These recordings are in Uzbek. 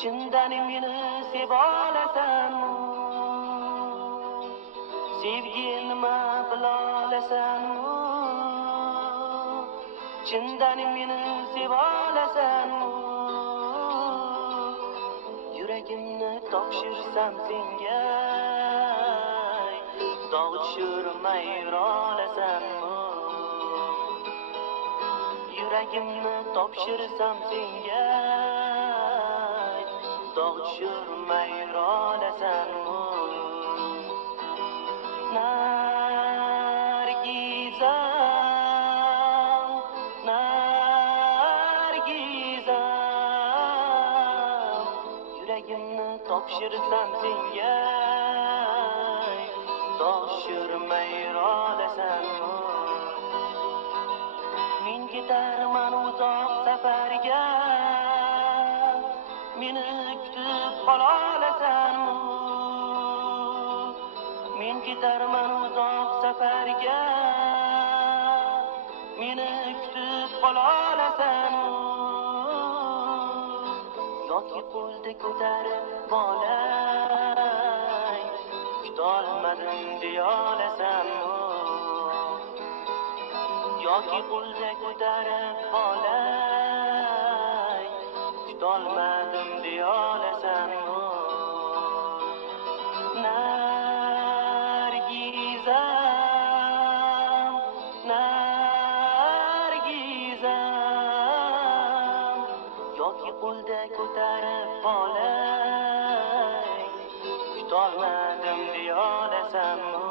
chindan meni sev olasanmi? Sevgi nima bilolasanmi? Chindan meni sev olasanmi? Yuragimni topshirsam senga, dog' tushirmay yurolasanmi? Yuragimni topshirsam senga, dog' tushirmay yurolasanmi? Nargizam, Nargizam, yuragimni topshirsam senga, dog' tushirmay yurolasanmi? Men ketarman uzoq safarga, meni kutib qololasanmi? Men ketarman uzoq safarga, meni kutib qololasanmi? Yoki qo'lda ko'tarib bolay, kutolmadim deyolasanmi? Yoki qo'lda ko'tarib bolay, kutolmadim deyolasanmi? Nargizam, Nargizam, yoki qo'lda ko'tarib bolay, kutolmadim deyolasanmi?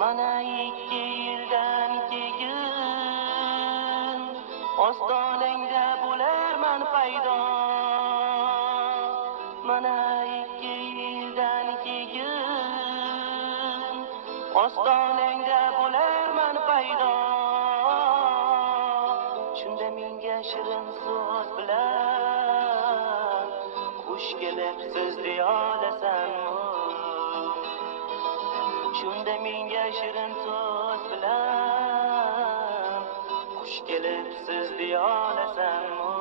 Mana 2 yildan keyin ostonangda bo'larman paydo. Mana 2 yildan keyin ostonangda bo'larman paydo. Shunda menga shirin so'z bilan xush kelibsiz deyolasanmi? Shunda menga shirin so'z bilan xush kelibsiz deyolasanmi?